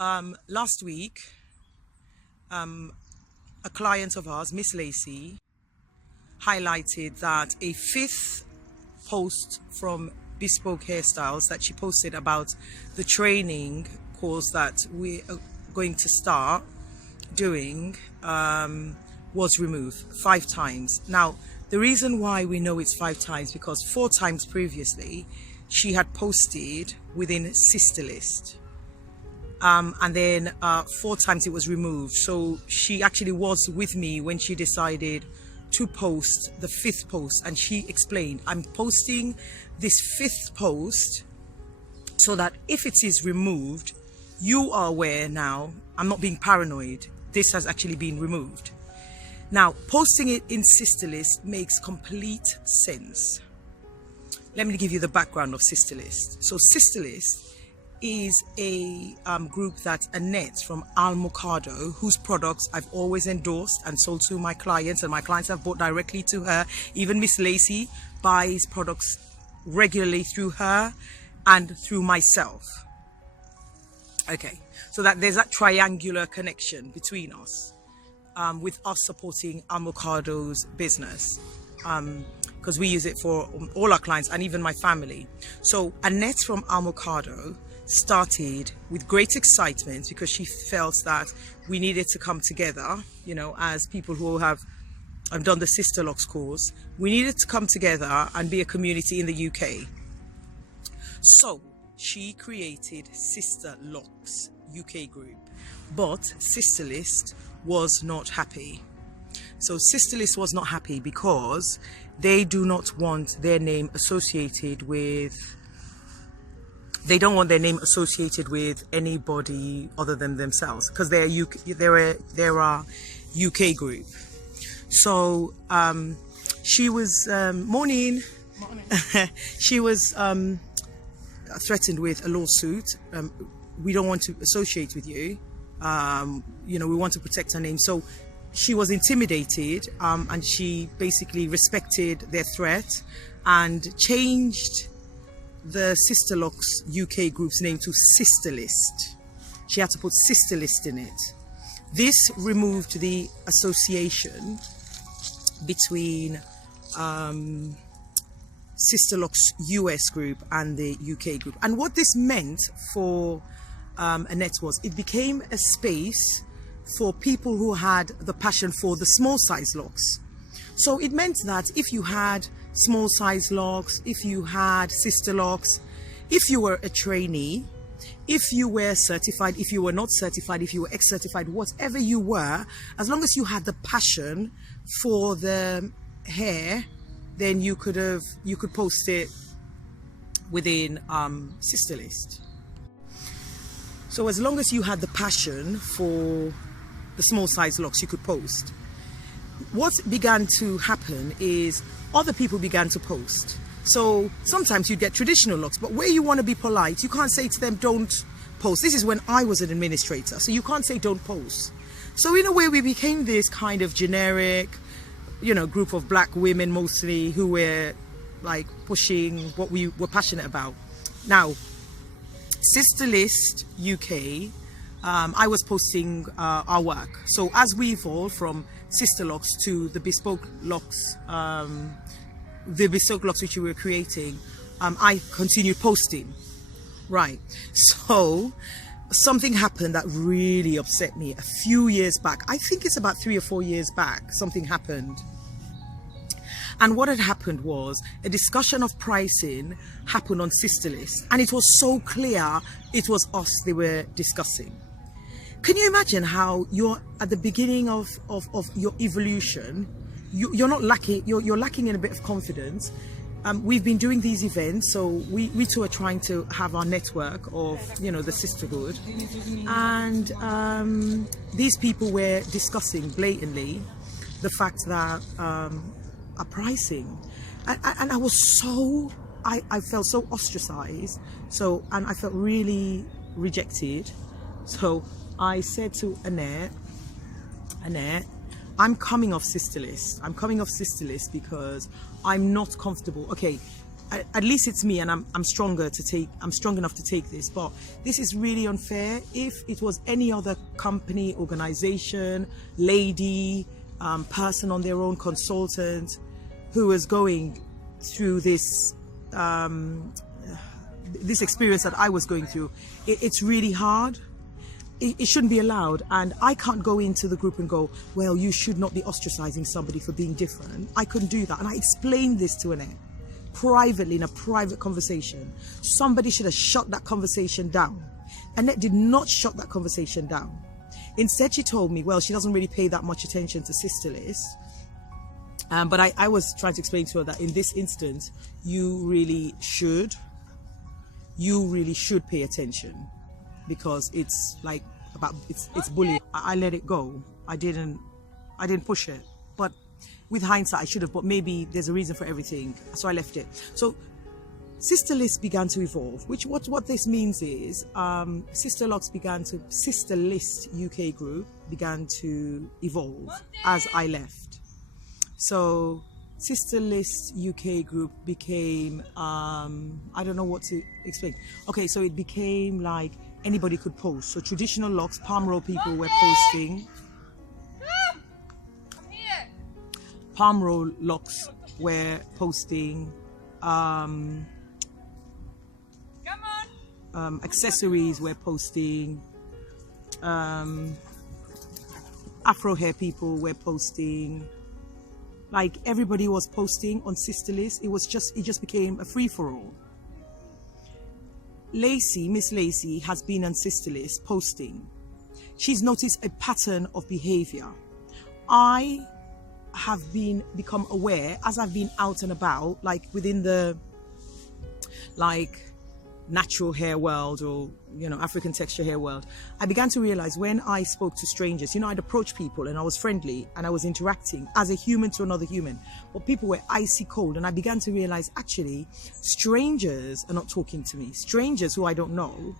Last week, a client of ours, Miss Lacey, highlighted that a fifth post from Bespoke Hairstyles that she posted about the training course that we are going to start doing was removed 5 times. Now, the reason why we know it's 5 times because 4 times previously she had posted within Sister List. And then 4 times it was removed. So she actually was with me when she decided to post the 5th post, and she explained, I'm posting this 5th post so that if it is removed, you are aware now. I'm not being paranoid. This has actually been removed. Now, posting it in Sister List makes complete sense. Let me give you the background of Sister List. So Sister List is a group that Annette from Almocado, whose products I've always endorsed and sold to my clients, and my clients have bought directly to her. Even Miss Lacey buys products regularly through her and through myself. Okay, so that there's that triangular connection between us, with us supporting Almocado's business, because we use it for all our clients and even my family. So Annette from Almocado started with great excitement because she felt that we needed to come together, you know, as people who have done the Sisterlocks course. We needed to come together and be a community in the UK. So she created Sisterlocks UK group, but Sister List was not happy. So Sister List was not happy because they do not want their name associated with anybody other than themselves, because they're a UK group. So she was morning. She was threatened with a lawsuit. We don't want to associate with you. You know, we want to protect her name. So she was intimidated, and she basically respected their threat and changed the Sisterlocks UK group's name to Sister List. She had to put Sister List in it. This removed the association between Sisterlocks US group and the UK group. And what this meant for Annette was it became a space for people who had the passion for the small size locks. So it meant that if you had small size locks, if you had Sisterlocks, if you were a trainee, if you were certified, if you were not certified, if you were ex-certified, whatever you were, as long as you had the passion for the hair, then you could post it within Sister List. So as long as you had the passion for the small size locks, you could post. What began to happen is other people began to post. So sometimes you get traditional locks, but where you want to be polite, you can't say to them, don't post. This is when I was an administrator, so you can't say don't post. So in a way, we became this kind of generic, you know, group of black women mostly who were like pushing what we were passionate about. Now, Sister List UK, I was posting our work. So as we evolved from Sisterlocks to the Bespoke Locks, which we were creating, I continued posting. Right. So something happened that really upset me a few years back. I think it's about 3 or 4 years back, something happened. And what had happened was a discussion of pricing happened on Sister List, and it was so clear it was us they were discussing. Can you imagine how you're at the beginning of your evolution, you're not lacking, you're lacking in a bit of confidence. We've been doing these events, so we too are trying to have our network of, you know, the sisterhood, and these people were discussing blatantly the fact that our pricing, and I was so, I felt so ostracized, and I felt really rejected. So I said to Annette, I'm coming off Sister List. I'm coming off Sister List because I'm not comfortable. Okay, at least it's me, and I'm strong enough to take this, but this is really unfair. If it was any other company, organization, lady, person on their own, consultant, who was going through this this experience that I was going through, it's really hard. It shouldn't be allowed, and I can't go into the group and go, well, you should not be ostracizing somebody for being different. I couldn't do that, and I explained this to Annette privately, in a private conversation. Somebody should have shut that conversation down. Annette did not shut that conversation down. Instead, she told me, well, she doesn't really pay that much attention to Sisterless. But I was trying to explain to her that in this instance, you really should pay attention, because it's like it's bullying. I let it go. I didn't push it. But with hindsight, I should have, but maybe there's a reason for everything, so I left it. So Sisterless began to evolve, which what this means is Sisterlocks Sisterlist UK group began to evolve as I left. So Sisterlist UK group became I don't know what to explain. Okay, so it became like anybody could post. So traditional locks, palm roll people were posting. Palm roll locks were posting. Accessories were posting. Afro hair people were posting. Like everybody was posting on Sisterless. It just became a free-for-all. Miss Lacey has been on Sisterless posting. She's noticed a pattern of behavior. I have become aware as I've been out and about, like within the natural hair world, or African texture hair world. I began to realize when I spoke to strangers, I'd approach people and I was friendly and I was interacting as a human to another human, but people were icy cold, and I began to realize actually strangers are not talking to me. Strangers who I don't know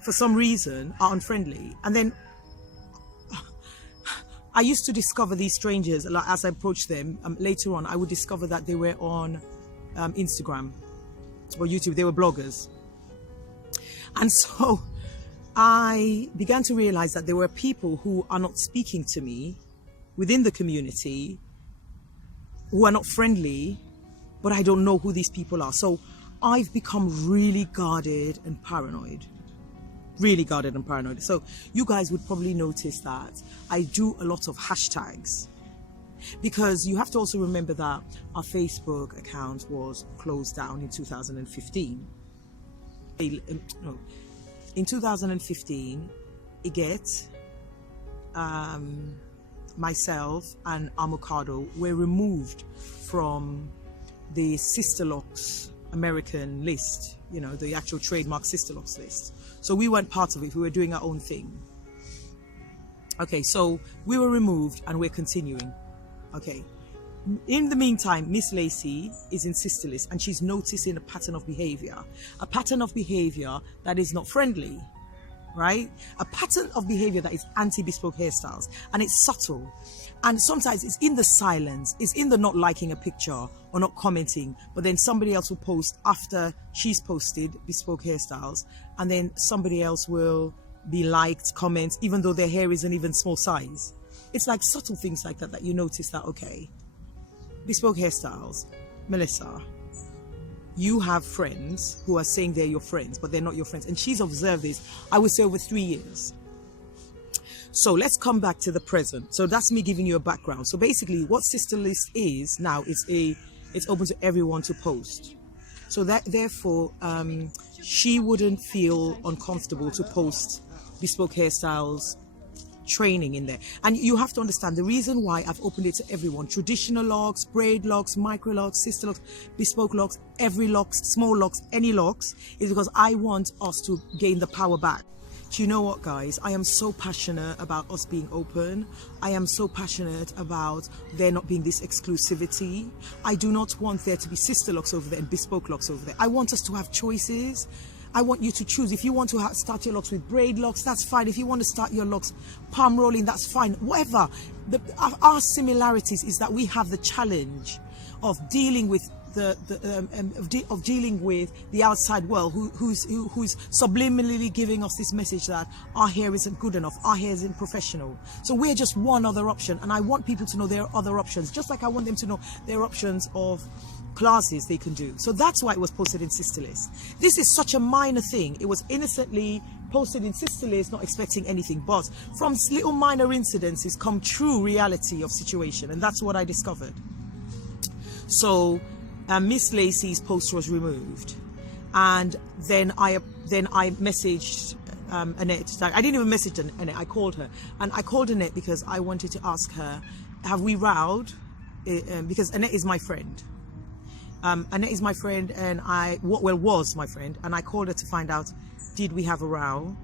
for some reason are unfriendly. And then I used to discover these strangers, as I approached them, later on I would discover that they were on Instagram or YouTube. They were bloggers. And so I began to realize that there were people who are not speaking to me within the community, who are not friendly, but I don't know who these people are. So I've become really guarded and paranoid. Really guarded and paranoid. So you guys would probably notice that I do a lot of hashtags, because you have to also remember that our Facebook account was closed down in 2015. In 2015, Iget, myself and Amokado were removed from the Sisterlocks American list, the actual trademark Sisterlocks list. So we weren't part of it. We were doing our own thing. Okay, so we were removed and we're continuing. Okay. In the meantime, Miss Lacey is in Sisterless, and she's noticing a pattern of behavior. A pattern of behavior that is not friendly, right? A pattern of behavior that is anti-bespoke hairstyles, and it's subtle. And sometimes it's in the silence, it's in the not liking a picture or not commenting, but then somebody else will post after she's posted bespoke hairstyles, and then somebody else will be liked, comments, even though their hair isn't even small size. It's like subtle things like that that you notice that, okay, bespoke hairstyles, Melissa, you have friends who are saying they're your friends, but they're not your friends. And she's observed this, I would say, over 3 years. So let's come back to the present. So that's me giving you a background. So basically what Sisterless is now, it's open to everyone to post. So that therefore, she wouldn't feel uncomfortable to post bespoke hairstyles training in there. And you have to understand the reason why I've opened it to everyone: traditional locks, braid locks, micro locks, sister locks, bespoke locks, every locks, small locks, any locks, is because I want us to gain the power back. Do you know what, guys? I am so passionate about us being open. I am so passionate about there not being this exclusivity. I do not want there to be sister locks over there and bespoke locks over there. I want us to have choices. I want you to choose. If you want to start your locks with braid locks, that's fine. If you want to start your locks palm rolling, that's fine. Whatever. Our similarities is that we have the challenge of dealing with of dealing with the outside world, who's subliminally giving us this message that our hair isn't good enough, our hair isn't professional. So we're just one other option, and I want people to know there are other options, just like I want them to know there are options of classes they can do. So that's why it was posted in Sister List. This is such a minor thing. It was innocently posted in Sister List, not expecting anything, but from little minor incidences come true reality of situation, and that's what I discovered. So Miss Lacey's post was removed, and then I messaged Annette. I didn't even message Annette, I called her, and I called Annette because I wanted to ask her, have we rowed? Because Annette is my friend. Annette is my friend, and was my friend, and I called her to find out, did we have a row?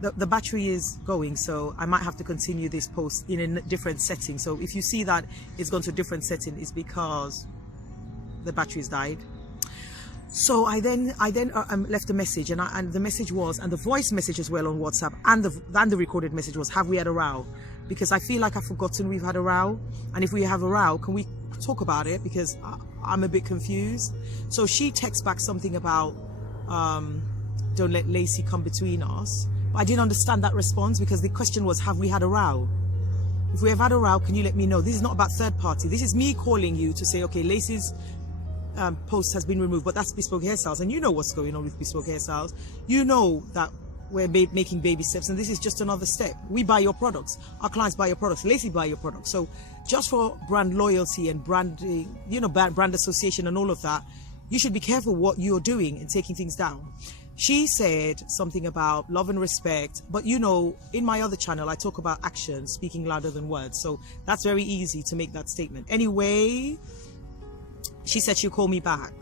The battery is going, so I might have to continue this post in a different setting. So if you see that it's gone to a different setting, it's because the battery's died. So I then left a message, and the message was, and the voice message as well on WhatsApp, and the recorded message was, have we had a row? Because I feel like I've forgotten we've had a row, and if we have a row, can we talk about it? Because I'm a bit confused. So she texts back something about don't let Lacey come between us. But I didn't understand that response, because the question was, have we had a row? If we have had a row, can you let me know? This is not about third party. This is me calling you to say, okay, Lacey's post has been removed, but that's Bespoke Hairstyles, and you know what's going on with Bespoke Hairstyles. You know that we're making baby steps, and this is just another step. We buy your products, our clients buy your products, Lacey buy your products. So just for brand loyalty and branding, brand association and all of that, you should be careful what you're doing and taking things down. She said something about love and respect, but in my other channel I talk about action speaking louder than words, so that's very easy to make that statement. Anyway, she said she'll call me back.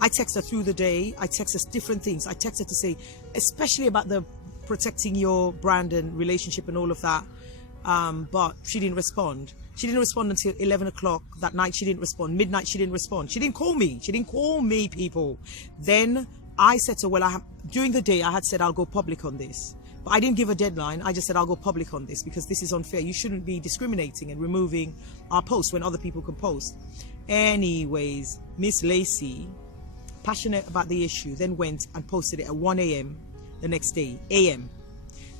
I text her through the day. I text her different things. I text her to say, especially about the protecting your brand and relationship and all of that. But she didn't respond. She didn't respond until 11 o'clock that night. She didn't respond. Midnight, she didn't respond. She didn't call me. She didn't call me, people. Then I said to her, during the day, I had said I'll go public on this. But I didn't give a deadline. I just said I'll go public on this because this is unfair. You shouldn't be discriminating and removing our posts when other people can post. Anyways, Miss Lacey, passionate about the issue, then went and posted it at 1 a.m. the next day, a.m.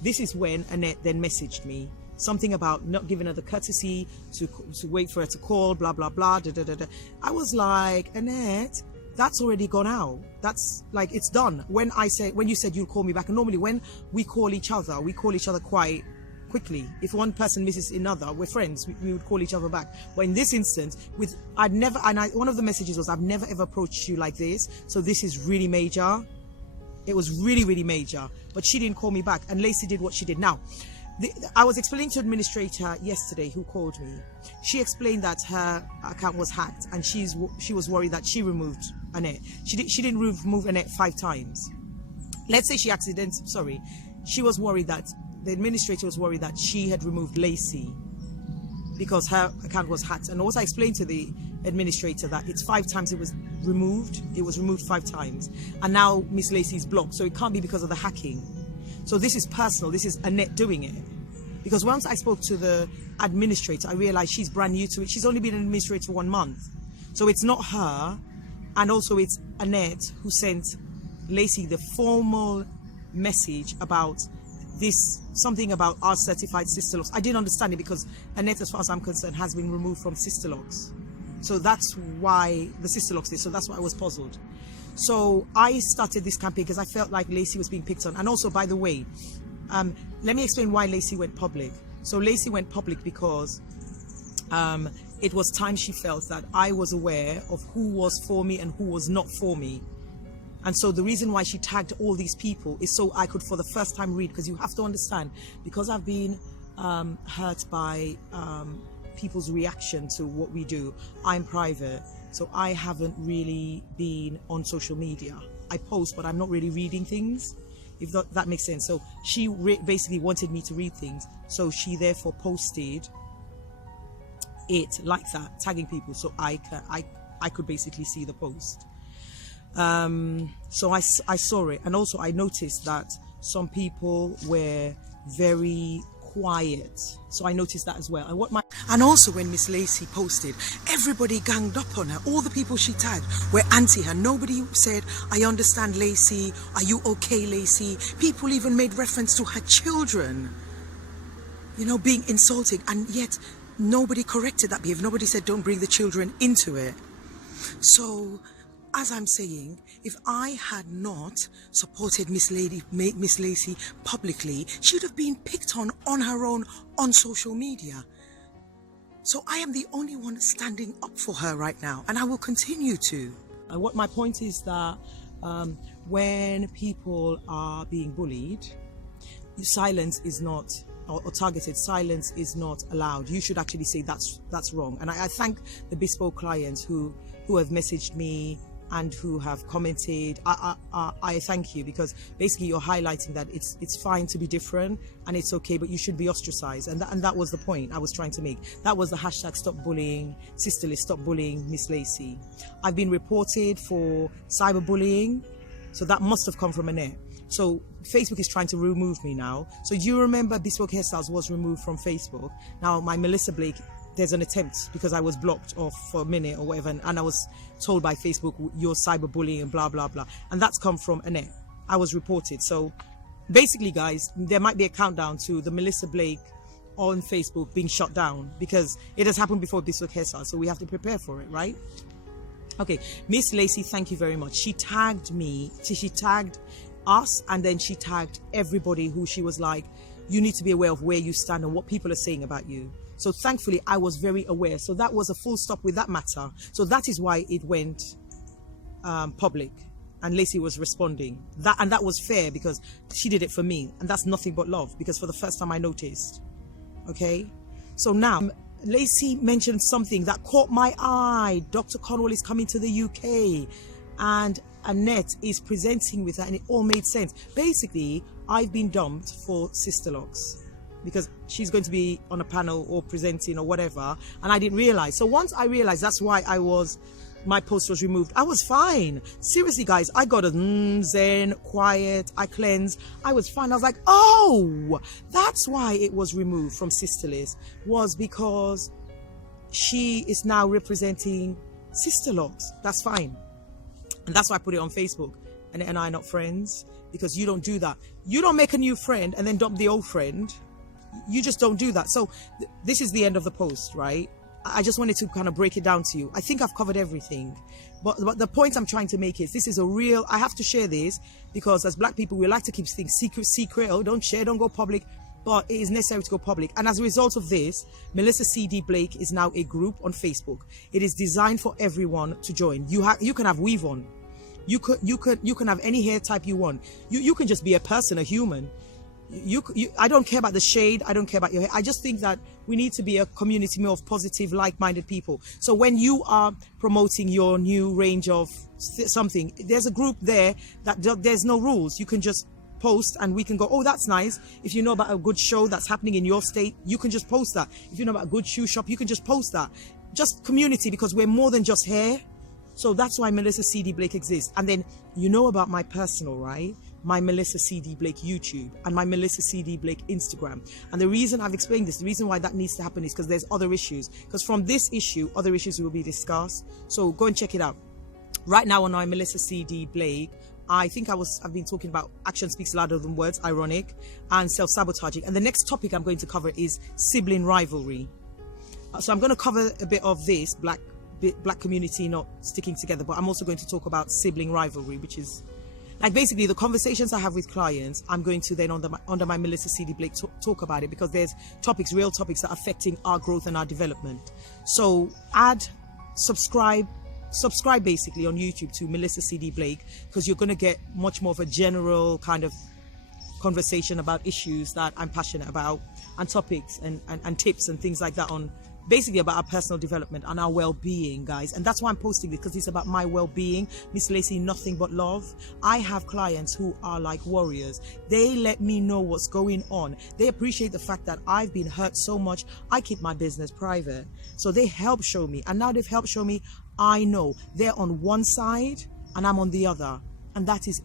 This is when Annette then messaged me something about not giving her the courtesy to wait for her to call, blah, blah, blah, da, da, da, da. I was like, Annette, that's already gone out. That's like, it's done. When you said you'll call me back, and normally when we call each other quite quickly. If one person misses another, we're friends, we would call each other back. But in this instance, one of the messages was, I've never ever approached you like this, so this is really major. It was really, really major. But she didn't call me back, and Lacey did what she did. Now, I was explaining to administrator yesterday who called me. She explained that her account was hacked, and she was worried that she removed Annette. She didn't remove Annette 5 times. Let's say she was worried that the administrator was worried that she had removed Lacey because her account was hacked. And also I explained to the administrator that it's 5 times it was removed. It was removed 5 times. And now Miss Lacey's blocked. So it can't be because of the hacking. So this is personal. This is Annette doing it. Because once I spoke to the administrator, I realized she's brand new to it. She's only been an administrator for 1 month. So it's not her. And also it's Annette who sent Lacey the formal message about this, something about our certified Sisterlocks. I didn't understand it because Annette, as far as I'm concerned, has been removed from Sisterlocks. So that's why the Sisterlocks is. So that's why I was puzzled. So I started this campaign because I felt like Lacey was being picked on. And also, by the way, let me explain why Lacey went public. So Lacey went public because it was time she felt that I was aware of who was for me and who was not for me. And so the reason why she tagged all these people is so I could for the first time read, because you have to understand, because I've been hurt by people's reaction to what we do. I'm private, so I haven't really been on social media. I post, but I'm not really reading things, if that makes sense. So she basically wanted me to read things, so she therefore posted it like that, tagging people, so I could basically see the post. So I saw it, and also I noticed that some people were very quiet. So I noticed that as well. And also when Miss Lacey posted, everybody ganged up on her. All the people she tagged were anti her. Nobody said, I understand, Lacey. Are you okay, Lacey? People even made reference to her children, you know, being insulting. And yet nobody corrected that behavior. Nobody said, don't bring the children into it. So, as I'm saying, if I had not supported Miss Lacey publicly, she would have been picked on her own on social media. So I am the only one standing up for her right now, and I will continue to. And what my point is that when people are being bullied, silence is not, or targeted, silence is not allowed. You should actually say that's wrong. And I thank the bespoke clients who have messaged me and who have commented. I thank you, because basically you're highlighting that it's fine to be different and it's okay, but you should be ostracized. And that was the point I was trying to make. That was the hashtag stop bullying Sisterly, stop bullying Miss Lacey. I've been reported for cyberbullying, so that must have come from Annette. So Facebook is trying to remove me now. So do you remember Bespoke Hairstyles was removed from Facebook? Now my MelissacdBlake, there's an attempt, because I was blocked off for a minute or whatever, and I was told by Facebook, you're cyberbullying and blah blah blah, and that's come from Annette. I was reported. So basically, guys, there might be a countdown to the MelissacdBlake on Facebook being shut down, because it has happened before Bespoke Hairstyles, so we have to prepare for it, right? Okay, Miss Lacey, thank you very much. She tagged me, she tagged us, and then she tagged everybody who she was like, you need to be aware of where you stand and what people are saying about you. So thankfully I was very aware. So that was a full stop with that matter. So that is why it went public, and Lacey was responding. That was fair, because she did it for me, and that's nothing but love, because for the first time I noticed. Okay, so now Lacey mentioned something that caught my eye. Dr. Conwell is coming to the UK and Annette is presenting with her, and it all made sense. Basically, I've been dumped for Sisterlocks, because she's going to be on a panel or presenting or whatever, and I didn't realize. So once I realized that's why my post was removed, I was fine. Seriously, guys, I got a zen, quiet, I cleansed, I was fine. I was like, oh, that's why it was removed from Sisterless, was because she is now representing Sisterlocks. That's fine. And that's why I put it on Facebook. And I are not friends, because you don't do that. You don't make a new friend and then dump the old friend. You just don't do that. So this is the end of the post, right? I just wanted to kind of break it down to you. I think I've covered everything. But the point I'm trying to make is, this is a real, I have to share this, because as black people, we like to keep things secret. Oh, don't share, don't go public. But it is necessary to go public. And as a result of this, MelissacdBlake is now a group on Facebook. It is designed for everyone to join. You can have weave on. You can have any hair type you want. You can just be a person, a human. I don't care about the shade. I don't care about your hair. I just think that we need to be a community more of positive, like-minded people. So when you are promoting your new range of something, there's a group there that there's no rules. You can just post and we can go, oh, that's nice. If you know about a good show that's happening in your state, you can just post that. If you know about a good shoe shop, you can just post that. Just community, because we're more than just hair. So that's why MelissacdBlake exists. And then you know about my personal, right? My MelissacdBlake YouTube and my MelissacdBlake Instagram. And the reason I've explained this, the reason why that needs to happen is because there's other issues. Because from this issue, other issues will be discussed. So go and check it out. Right now on my MelissacdBlake, I think I've been talking about action speaks louder than words, ironic, and self-sabotaging. And the next topic I'm going to cover is sibling rivalry. So I'm going to cover a bit of this, black community not sticking together, but I'm also going to talk about sibling rivalry, which is like basically the conversations I have with clients. I'm going to then under my MelissacdBlake talk about it, because there's topics, real topics that are affecting our growth and our development. So subscribe basically on YouTube to MelissacdBlake, because you're going to get much more of a general kind of conversation about issues that I'm passionate about, and topics and tips and things like that, on basically about our personal development and our well-being, guys. And that's why I'm posting this, because it's about my well-being. Miss Lacey, nothing but love. I have clients who are like warriors. They let me know what's going on. They appreciate the fact that I've been hurt so much. I keep my business private. So they help show me. And now they've helped show me, I know they're on one side and I'm on the other. And that is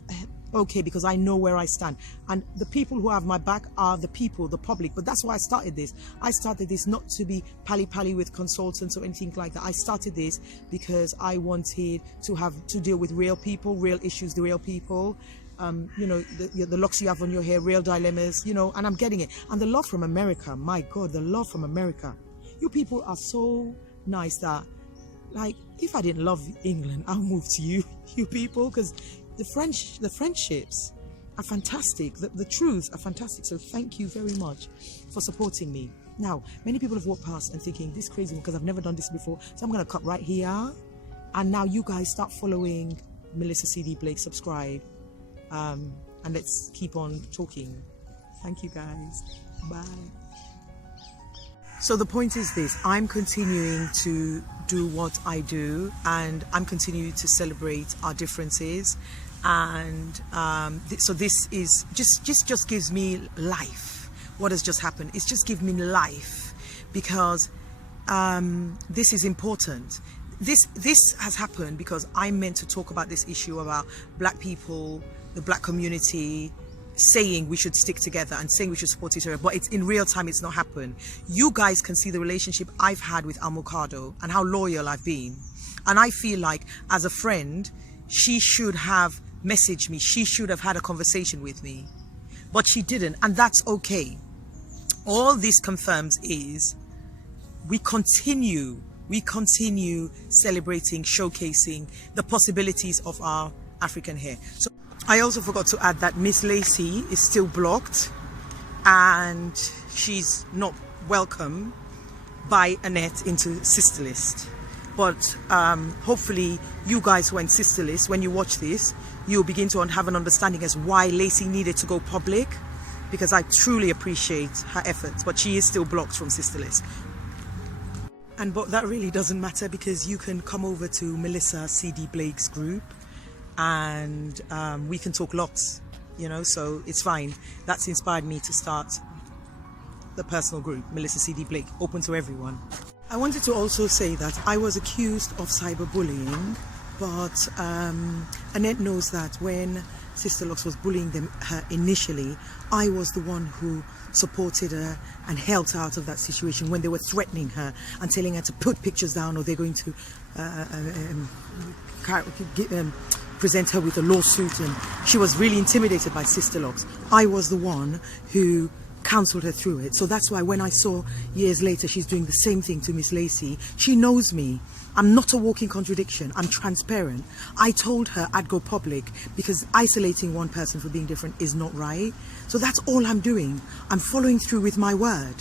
okay, because I know where I stand. And the people who have my back are the people, the public. But that's why I started this. I started this not to be pally-pally with consultants or anything like that. I started this because I wanted to have to deal with real people, real issues, the real people. You know, the locks you have on your hair, real dilemmas, you know, and I'm getting it. And the love from America, my God, the love from America. You people are so nice that, like, if I didn't love England, I'll move to you people, because the friendships are fantastic. The truths are fantastic. So thank you very much for supporting me. Now, many people have walked past and thinking, this crazy because I've never done this before. So I'm going to cut right here. And now you guys start following MelissacdBlake, subscribe. And let's keep on talking. Thank you guys. Bye. So the point is this: I'm continuing to do what I do, and I'm continuing to celebrate our differences. And so this is just gives me life. What has just happened? It's just given me life, because this is important. This has happened because I'm meant to talk about this issue about black people, the black community, saying we should stick together and saying we should support each other, but it's in real time, it's not happened. You guys can see the relationship I've had with Avocado and how loyal I've been, and I feel like as a friend she should have messaged me, she should have had a conversation with me, but she didn't, and that's okay. All this confirms is we continue celebrating, showcasing the possibilities of our African hair. So I also forgot to add that Miss Lacey is still blocked and she's not welcome by Annette into Sister List. But hopefully you guys who are in Sister List, when you watch this, you'll begin to have an understanding as why Lacey needed to go public, because I truly appreciate her efforts, but she is still blocked from Sister List. But that really doesn't matter, because you can come over to MelissacdBlake's group and we can talk lots, you know, so it's fine. That's inspired me to start the personal group, MelissacdBlake, open to everyone. I wanted to also say that I was accused of cyberbullying, but Annette knows that when Sisterlocks was bullying her initially, I was the one who supported her and helped her out of that situation when they were threatening her and telling her to put pictures down or they're going to present her with a lawsuit, and she was really intimidated by Sisterlocks. I was the one who counseled her through it. So that's why when I saw years later she's doing the same thing to Miss Lacey, she knows me. I'm not a walking contradiction. I'm transparent. I told her I'd go public because isolating one person for being different is not right. So that's all I'm doing. I'm following through with my word.